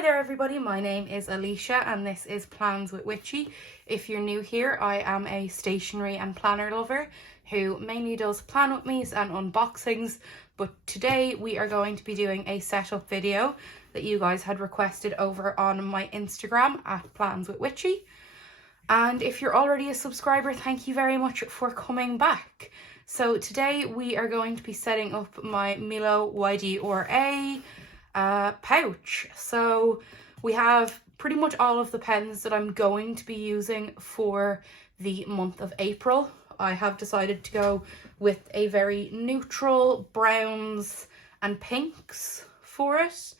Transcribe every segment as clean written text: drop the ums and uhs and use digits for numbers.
Hi there everybody, my name is Alicia and this is Plans with Witchy. If you're new here, I am a stationery and planner lover who mainly does plan with me's and unboxings, but today we are going to be doing a setup video that you guys had requested over on my Instagram at Plans with Witchy. And if you're already a subscriber, thank you very much for coming back. So today we are going to be setting up my Milloo Ydra pouch. So we have pretty much all of the pens that I'm going to be using for the month of April. I have decided to go with a very neutral browns and pinks for it.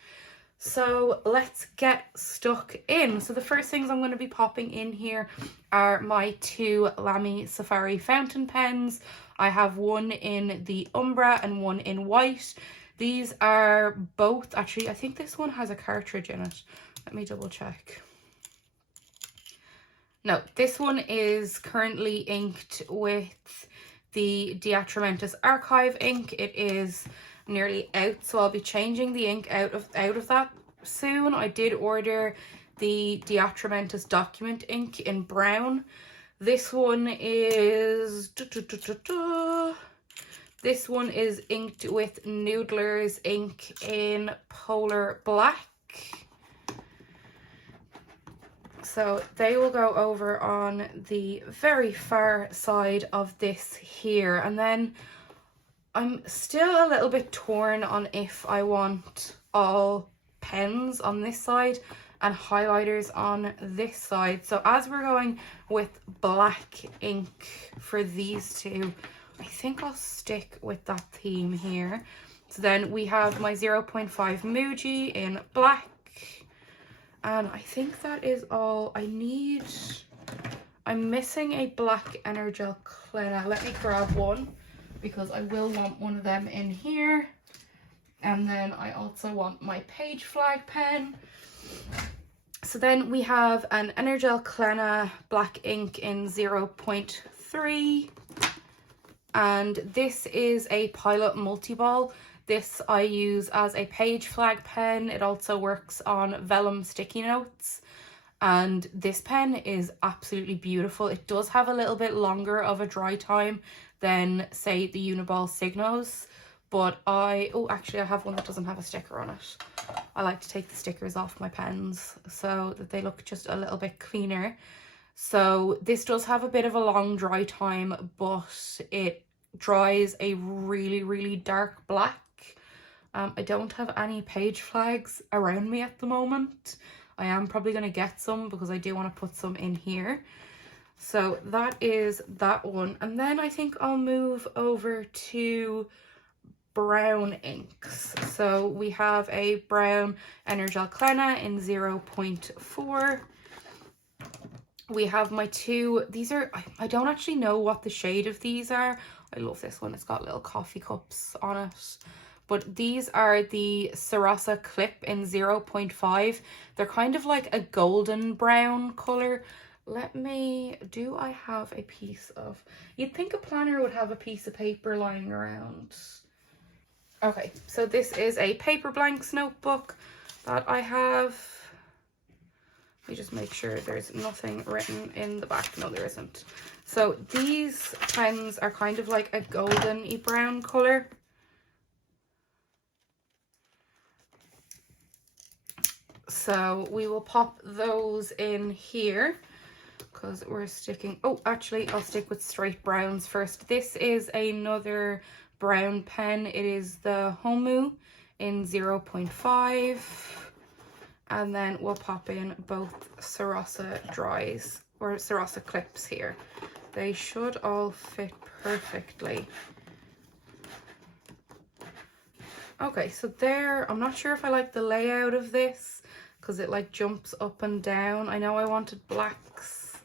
So let's get stuck in. So the first things I'm going to be popping in here are my two Lamy Safari fountain pens. I have one in the Umbra and one in white. These are both, actually, I think this one has a cartridge in it. Let me double check. No, this one is currently inked with the Diatramentus Archive ink. It is nearly out, so I'll be changing the ink out of that soon. I did order the Diatramentus Document ink in brown. This one is... This one is inked with Noodler's ink in Polar Black. So they will go over on the very far side of this here. And then I'm still a little bit torn on if I want all pens on this side and highlighters on this side. So as we're going with black ink for these two, I think I'll stick with that theme here. So then we have my 0.5 Muji in black. And I think that is all I need. I'm missing a black Energel cleaner. Let me grab one because I will want one of them in here. And then I also want my page flag pen. So then we have an Energel Clena black ink in 0.3. And this is a Pilot multi-ball. This I use as a page flag pen. It also works on vellum sticky notes. And this pen is absolutely beautiful. It does have a little bit longer of a dry time than, say, the Uniball Signos. But actually I have one that doesn't have a sticker on it. I like to take the stickers off my pens so that they look just a little bit cleaner. So this does have a bit of a long dry time, but it dries a really, really dark black. I don't have any page flags around me at the moment. I am probably going to get some because I do want to put some in here. So that is that one. And then I think I'll move over to brown inks. So we have a brown Energel Clena in 0.4. We have my two, these are, I don't actually know what the shade of these are. I love this one, it's got little coffee cups on it. But these are the Sarasa Clip in 0.5. They're kind of like a golden brown colour. Do I have a piece of, you'd think a planner would have a piece of paper lying around. Okay, so this is a paper blanks notebook that I have. Let me just make sure there's nothing written in the back. No, there isn't. So these pens are kind of like a golden-y brown colour. So we will pop those in here because we're sticking... Oh, actually, I'll stick with straight browns first. This is another brown pen. It is the Homu in 0.5. And then we'll pop in both Sarasa dries or Sarasa clips here. They should all fit perfectly. Okay, so there, I'm not sure if I like the layout of this because it like jumps up and down. I know I wanted blacks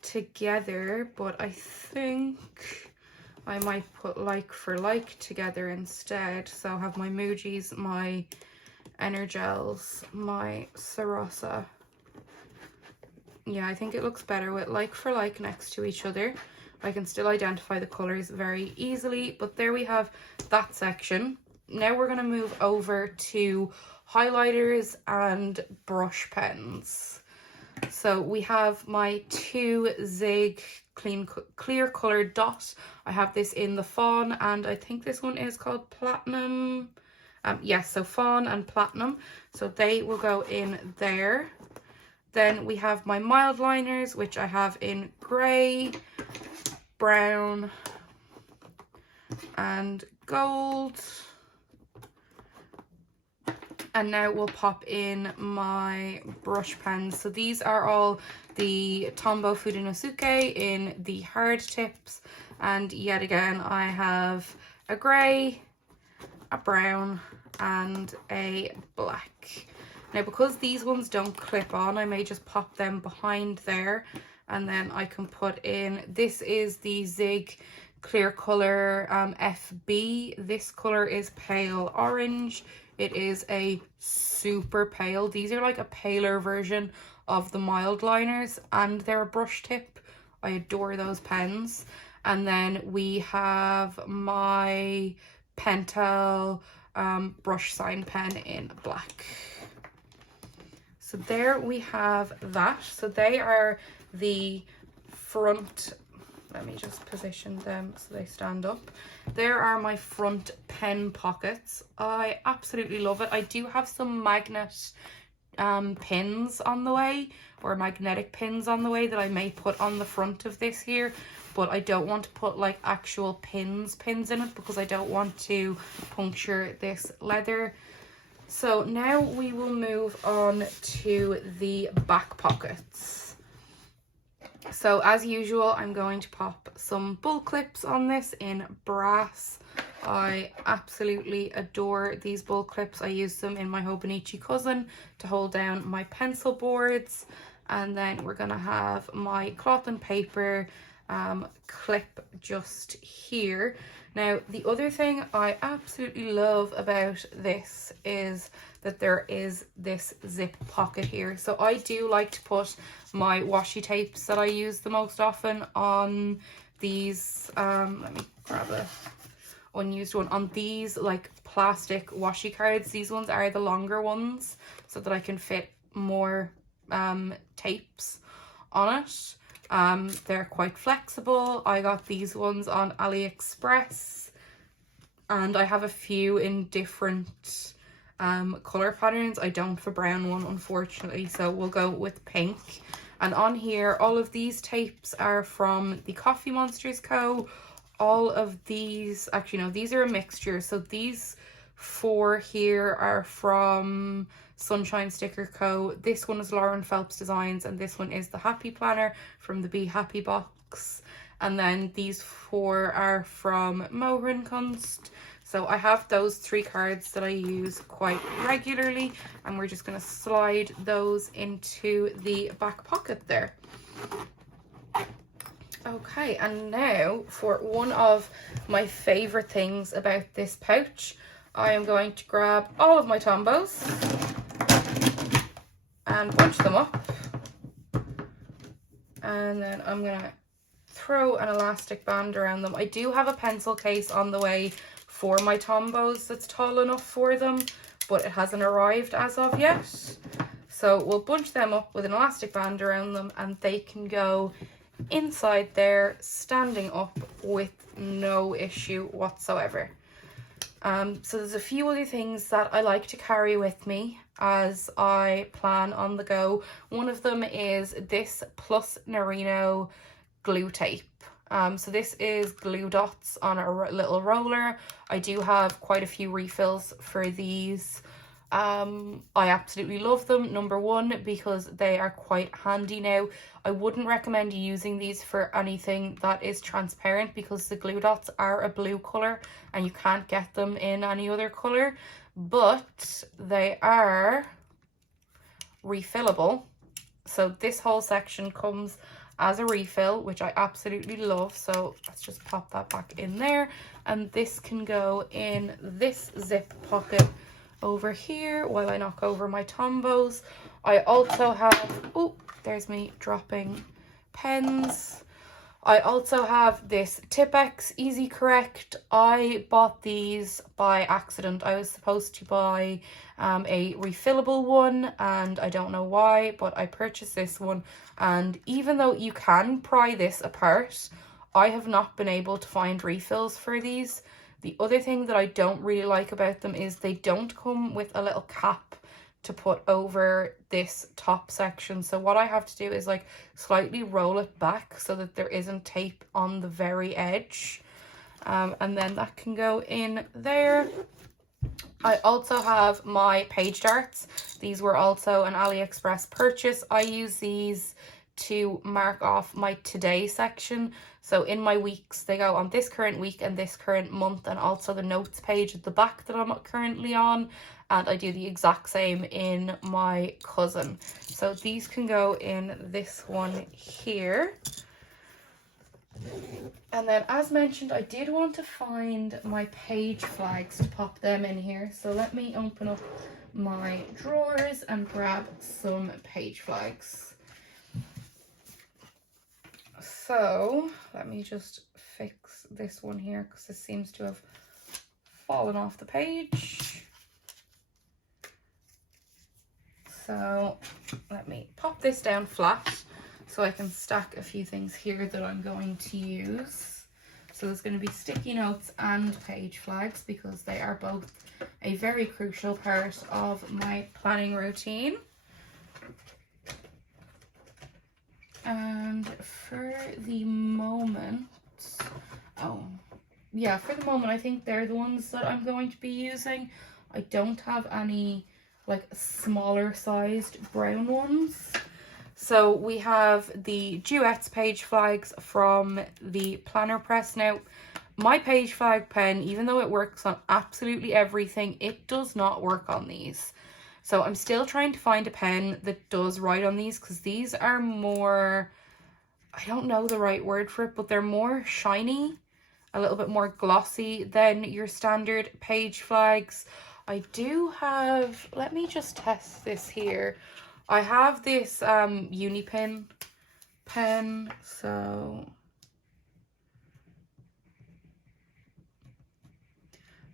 together, but I think I might put like for like together instead. So I'll have my Mujis, my Energels, my Sarasa. Yeah, I think it looks better with like for like next to each other. I can still identify the colours very easily, but there we have that section. Now we're going to move over to highlighters and brush pens. So we have my 2 Zig clear color dot. I have this in the fawn, and I think this one is called platinum. Yes, so fawn and platinum. So they will go in there. Then we have my mild liners, which I have in grey, brown, and gold. And now we'll pop in my brush pens. So these are all the Tombow Fudenosuke in the hard tips. And yet again, I have a grey, a brown, and a black. Now, because these ones don't clip on, I may just pop them behind there. And then I can put in, this is the Zig Clear Color FB. This color is pale orange. It is a super pale. These are like a paler version of the mild liners, and they're a brush tip. I adore those pens. And then we have my Pentel brush sign pen in black. So there we have that. So they are the front. Let me just position them so they stand up. There are my front pen pockets. I absolutely love it. I do have some magnet pins on the way, or magnetic pins on the way, that I may put on the front of this here, but I don't want to put like actual pins in it because I don't want to puncture this leather. So now we will move on to the back pockets. So as usual, I'm going to pop some bull clips on this in brass. I absolutely adore these bull clips. I use them in my Hobonichi Cousin to hold down my pencil boards. And then we're going to have my cloth and paper clip just here. Now, the other thing I absolutely love about this is that there is this zip pocket here. So I do like to put my washi tapes that I use the most often on these, let me grab a unused one, on these like plastic washi cards. These ones are the longer ones so that I can fit more tapes on it. They're quite flexible. I got these ones on AliExpress, and I have a few in different color patterns. I don't have a brown one, unfortunately, so we'll go with pink. And on here, all of these tapes are from the Coffee Monsters Co. All of these, actually no, these are a mixture. So these 4 here are from Sunshine Sticker Co. This one is Lauren Phelps Designs, and this one is the Happy Planner from the Be Happy box. And then these 4 are from Mohrin Kunst. So I have those 3 cards that I use quite regularly, and we're just going to slide those into the back pocket there. Okay, and now for one of my favorite things about this pouch, I am going to grab all of my Tombows and bunch them up, and then I'm gonna throw an elastic band around them. I do have a pencil case on the way for my Tombows that's tall enough for them, but it hasn't arrived as of yet. So we'll bunch them up with an elastic band around them, and they can go inside there standing up with no issue whatsoever. So there's a few other things that I like to carry with me as I plan on the go. One of them is this Plus Narino glue tape. So this is glue dots on a little roller. I do have quite a few refills for these. I absolutely love them. Number one, because they are quite handy now. I wouldn't recommend using these for anything that is transparent because the glue dots are a blue colour and you can't get them in any other colour, but they are refillable. So this whole section comes as a refill, which I absolutely love. So let's just pop that back in there, and this can go in this zip pocket over here while I knock over my Tombows. I also have, oh, there's me dropping pens. I also have this Tipex Easy Correct. I bought these by accident. I was supposed to buy a refillable one, and I don't know why, but I purchased this one. And even though you can pry this apart, I have not been able to find refills for these. The other thing that I don't really like about them is they don't come with a little cap to put over this top section. So what I have to do is like slightly roll it back so that there isn't tape on the very edge. And then that can go in there. I also have my page darts. These were also an AliExpress purchase. I use these to mark off my today section. So in my weeks, they go on this current week and this current month, and also the notes page at the back that I'm currently on. And I do the exact same in my cousin. So these can go in this one here. And then, as mentioned, I did want to find my page flags to pop them in here. So let me open up my drawers and grab some page flags. So let me just fix this one here because this seems to have fallen off the page. So let me pop this down flat so I can stack a few things here that I'm going to use. So there's going to be sticky notes and page flags because they are both a very crucial part of my planning routine. And for the moment, for the moment, I think they're the ones that I'm going to be using. I don't have any like smaller sized brown ones. So we have the Duets page flags from the Planner Press. Now, my page flag pen, even though it works on absolutely everything, it does not work on these. So I'm still trying to find a pen that does write on these because these are more, I don't know the right word for it, but they're more shiny, a little bit more glossy than your standard page flags. I do have, let me just test this here. I have this Unipin pen, so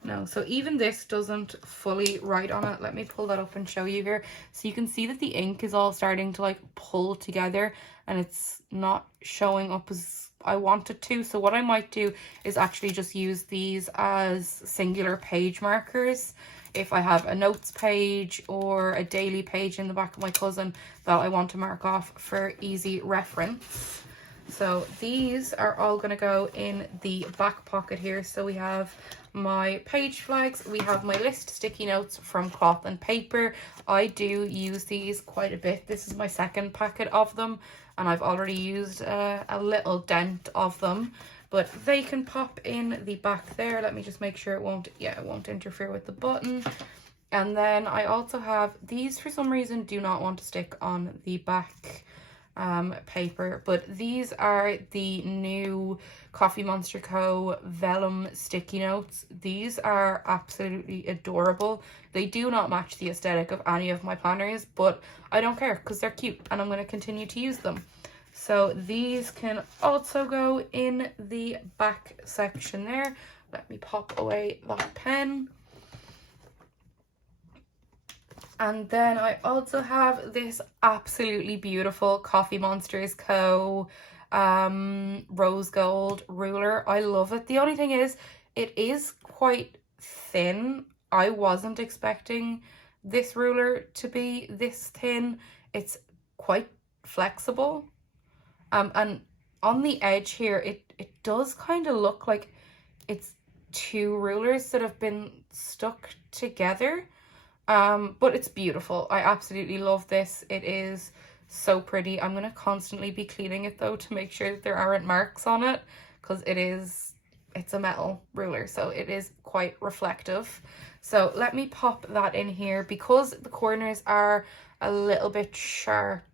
no, so even this doesn't fully write on it. Let me pull that up and show you here. So you can see that the ink is all starting to like pull together and it's not showing up as I want it to. So what I might do is actually just use these as singular page markers. If I have a notes page or a daily page in the back of my cousin that I want to mark off for easy reference. So these are all going to go in the back pocket here. So we have my page flags, we have my list sticky notes from Cloth and Paper. I do use these quite a bit. This is my second packet of them and I've already used a little dent of them, but they can pop in the back there. Let me just make sure it won't interfere with the button. And then I also have these, for some reason do not want to stick on the back paper, but these are the new Coffee Monster Co. vellum sticky notes. These are absolutely adorable. They do not match the aesthetic of any of my planners, but I don't care because they're cute and I'm going to continue to use them. So these can also go in the back section there. Let me pop away that pen. And then I also have this absolutely beautiful Coffee Monsters Co. rose gold ruler. I love it. The only thing is, it is quite thin. I wasn't expecting this ruler to be this thin. It's quite flexible. And on the edge here, it does kind of look like it's two rulers that have been stuck together. But it's beautiful. I absolutely love this. It is so pretty. I'm going to constantly be cleaning it though to make sure that there aren't marks on it because it's a metal ruler, so it is quite reflective. So let me pop that in here because the corners are a little bit sharp.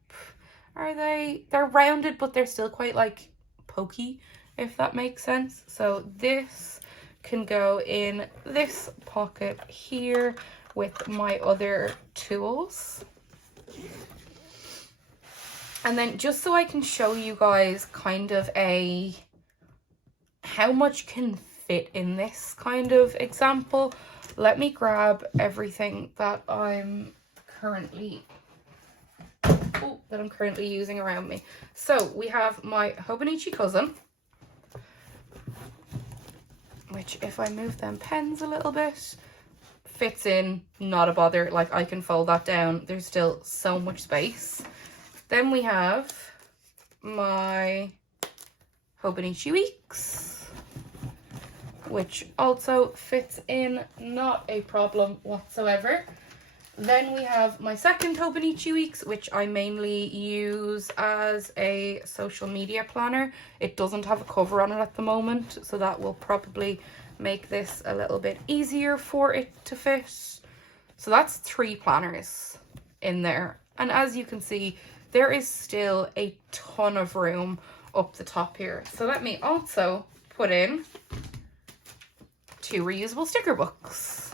Are they? They're rounded, but they're still quite like pokey, if that makes sense. So this can go in this pocket here with my other tools. And then just so I can show you guys kind of how much can fit in this kind of example, let me grab everything that I'm currently using around me. So we have my Hobonichi cousin, which if I move them pens a little bit, fits in, not a bother. Like, I can fold that down. There's still so much space. Then we have my Hobonichi Weeks, which also fits in, not a problem whatsoever. Then we have my second Hobonichi Weeks, which I mainly use as a social media planner. It doesn't have a cover on it at the moment, so that will probably make this a little bit easier for it to fit. So that's 3 planners in there. And as you can see, there is still a ton of room up the top here. So let me also put in 2 reusable sticker books.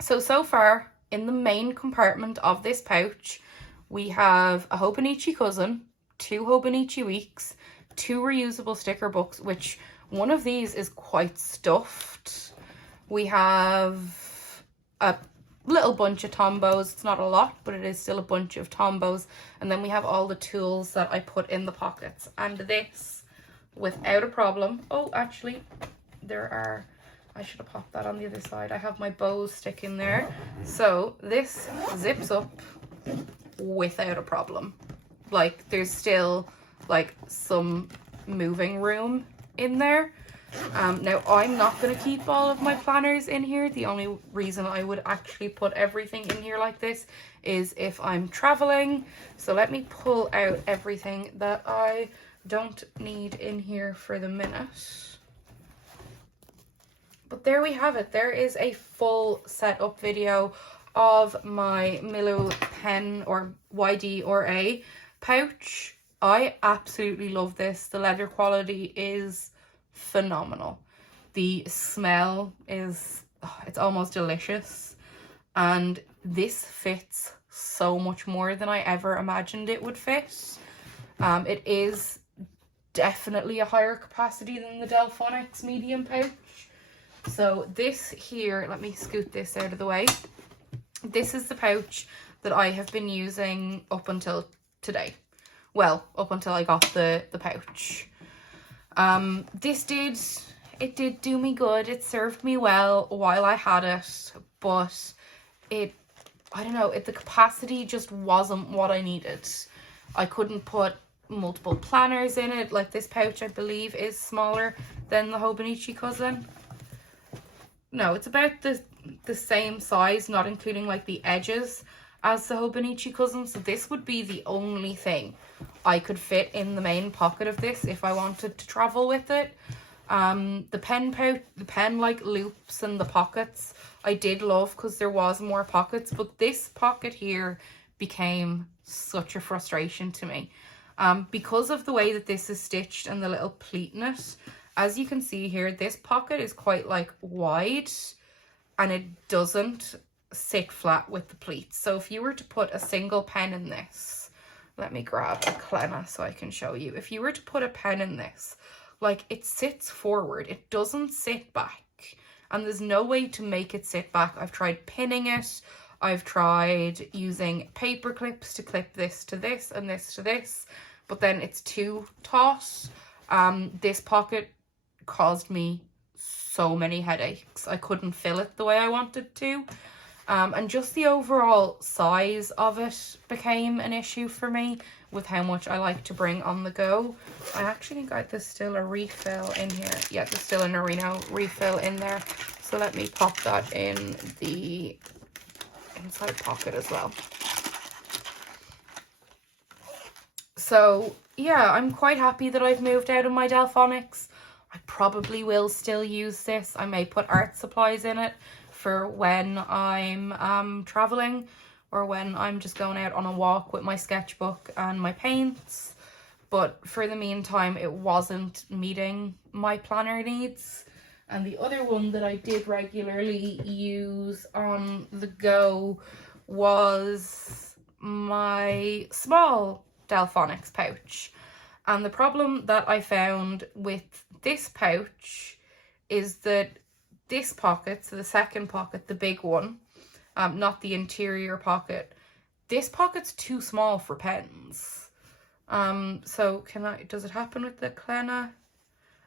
So far, in the main compartment of this pouch, we have a Hobonichi cousin, 2 Hobonichi Weeks, 2 reusable sticker books, which one of these is quite stuffed. We have a little bunch of Tombos. It's not a lot, but it is still a bunch of Tombos. And then we have all the tools that I put in the pockets. And this, without a problem. Oh, actually, I should have popped that on the other side. I have my bows stick in there. So this zips up without a problem. Like, there's still like some moving room in there. Now, I'm not going to keep all of my planners in here. The only reason I would actually put everything in here like this is if I'm traveling. So let me pull out everything that I don't need in here for the minute. But there we have it. There is a full setup video of my Milloo pen or YD or A pouch. I absolutely love this. The leather quality is phenomenal. The smell is, it's almost delicious. And this fits so much more than I ever imagined it would fit. It is definitely a higher capacity than the Delfonics medium pouch. So this here, let me scoot this out of the way. This is the pouch that I have been using up until today. Well, up until I got the pouch. It did do me good. It served me well while I had it, but I don't know, the capacity just wasn't what I needed. I couldn't put multiple planners in it. Like, this pouch, I believe, is smaller than the Hobonichi cousin. No, it's about the same size, not including like the edges, as the Hobonichi cousin. So this would be the only thing I could fit in the main pocket of this if I wanted to travel with it. The pen pouch, the pen like loops and the pockets, I did love because there was more pockets, but this pocket here became such a frustration to me. Because of the way that this is stitched and the little pleat in it, as you can see here, this pocket is quite like wide and it doesn't sit flat with the pleats. So if you were to put a single pen in this, let me grab a clemma so I can show you. If you were to put a pen in this, like, it sits forward, it doesn't sit back, and there's no way to make it sit back. I've tried pinning it, I've tried using paper clips to clip this to this and this to this, but then it's too taut. This pocket caused me so many headaches. I couldn't fill it the way I wanted to. And just the overall size of it became an issue for me with how much I like to bring on the go. I actually think there's still a refill in here. Yeah, there's still an Areno refill in there. So let me pop that in the inside pocket as well. So yeah, I'm quite happy that I've moved out of my Delfonics. I probably will still use this. I may put art supplies in it for when I'm traveling or when I'm just going out on a walk with my sketchbook and my paints. But for the meantime, it wasn't meeting my planner needs. And the other one that I did regularly use on the go was my small Delfonics pouch. And the problem that I found with this pouch is that this pocket, so the second pocket, the big one, not the interior pocket, this pocket's too small for pens. So does it happen with the Klenna?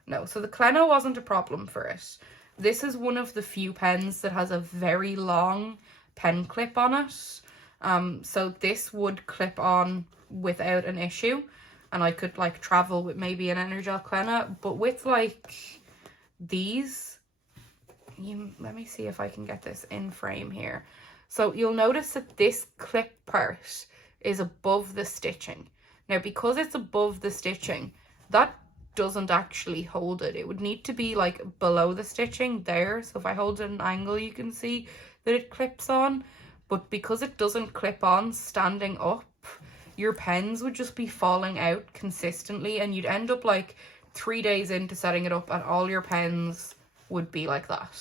No, so the Klenna wasn't a problem for it. This is one of the few pens that has a very long pen clip on it. So this would clip on without an issue, and I could like travel with maybe an Energel Klenna. But with like these, let me see if I can get this in frame here. So you'll notice that this clip part is above the stitching. Now, because it's above the stitching, that doesn't actually hold it. It would need to be like below the stitching there. So if I hold it at an angle, you can see that it clips on. But because it doesn't clip on standing up, your pens would just be falling out consistently, and you'd end up like 3 days into setting it up and all your pens would be like that,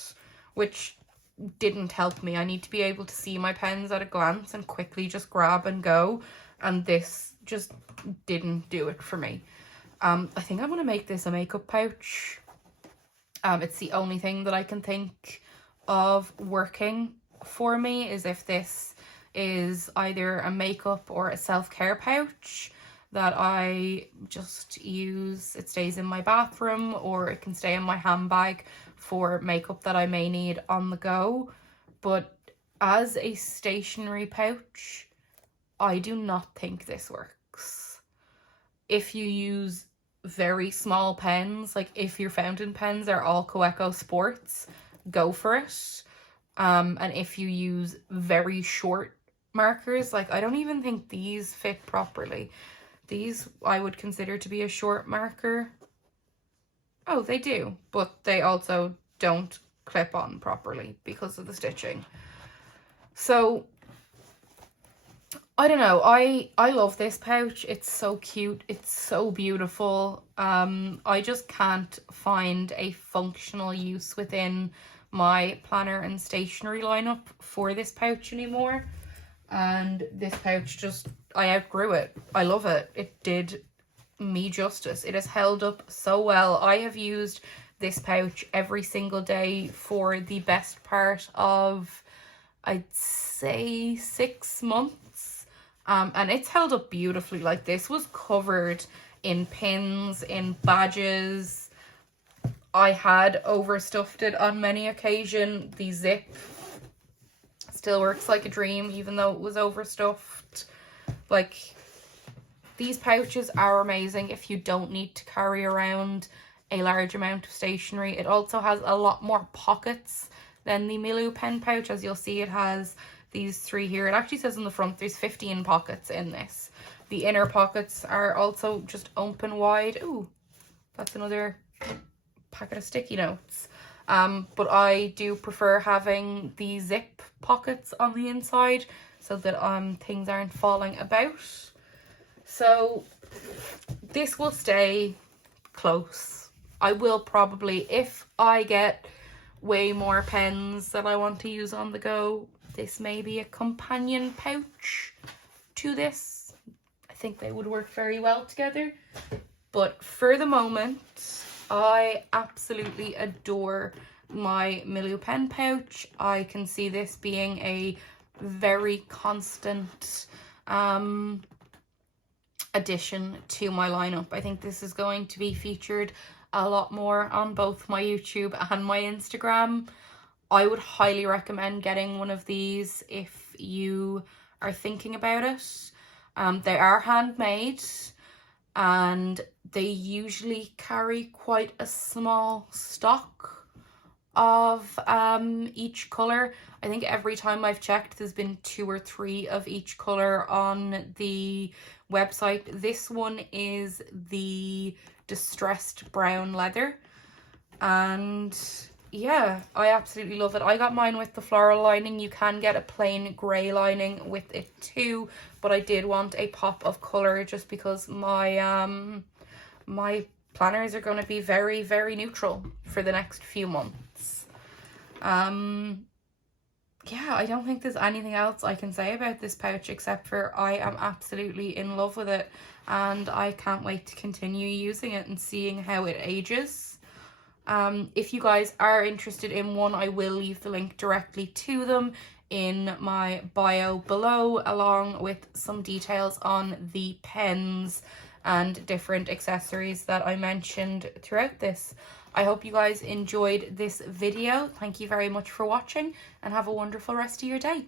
which didn't help me. I need to be able to see my pens at a glance and quickly just grab and go, and this just didn't do it for me. I think I'm going to make this a makeup pouch. It's the only thing that I can think of working for me, is if this is either a makeup or a self-care pouch that I just use. It stays in my bathroom, or it can stay in my handbag for makeup that I may need on the go. But as a stationery pouch, I do not think this works. If you use very small pens, like if your fountain pens are all Coeco Sports, go for it. And if you use very short markers, like I don't even think these fit properly. These I would consider to be a short marker. Oh, they do, but they also don't clip on properly because of the stitching. So I don't know, I love this pouch. It's so cute, it's so beautiful. I just can't find a functional use within my planner and stationery lineup for this pouch anymore. And this pouch just, I outgrew it. I love it. It did me justice. It has held up so well. I have used this pouch every single day for the best part of, I'd say, 6 months. And it's held up beautifully. Like, this was covered in pins, in badges. I had overstuffed it on many occasions. The zip still works like a dream, even though it was overstuffed. Like, these pouches are amazing if you don't need to carry around a large amount of stationery. It also has a lot more pockets than the Milloo pen pouch. As you'll see, it has these 3 here. It actually says on the front there's 15 pockets in this. The inner pockets are also just open wide. Ooh, that's another packet of sticky notes. But I do prefer having the zip pockets on the inside so that things aren't falling about. So this will stay close. I will probably, if I get way more pens that I want to use on the go, this may be a companion pouch to this. I think they would work very well together. But for the moment, I absolutely adore my Milloo pen pouch. I can see this being a very constant addition to my lineup. I think this is going to be featured a lot more on both my YouTube and my Instagram. I would highly recommend getting one of these if you are thinking about it. They are handmade, and they usually carry quite a small stock of each color. I think every time I've checked, there's been 2 or 3 of each color on the website. This one is the distressed brown leather, and yeah, I absolutely love it. I got mine with the floral lining. You can get a plain grey lining with it too, but I did want a pop of colour just because my my planners are going to be very, very neutral for the next few months. yeah, I don't think there's anything else I can say about this pouch except for I am absolutely in love with it, and I can't wait to continue using it and seeing how it ages. If you guys are interested in one, I will leave the link directly to them in my bio below, along with some details on the pens and different accessories that I mentioned throughout this. I hope you guys enjoyed this video. Thank you very much for watching, and have a wonderful rest of your day.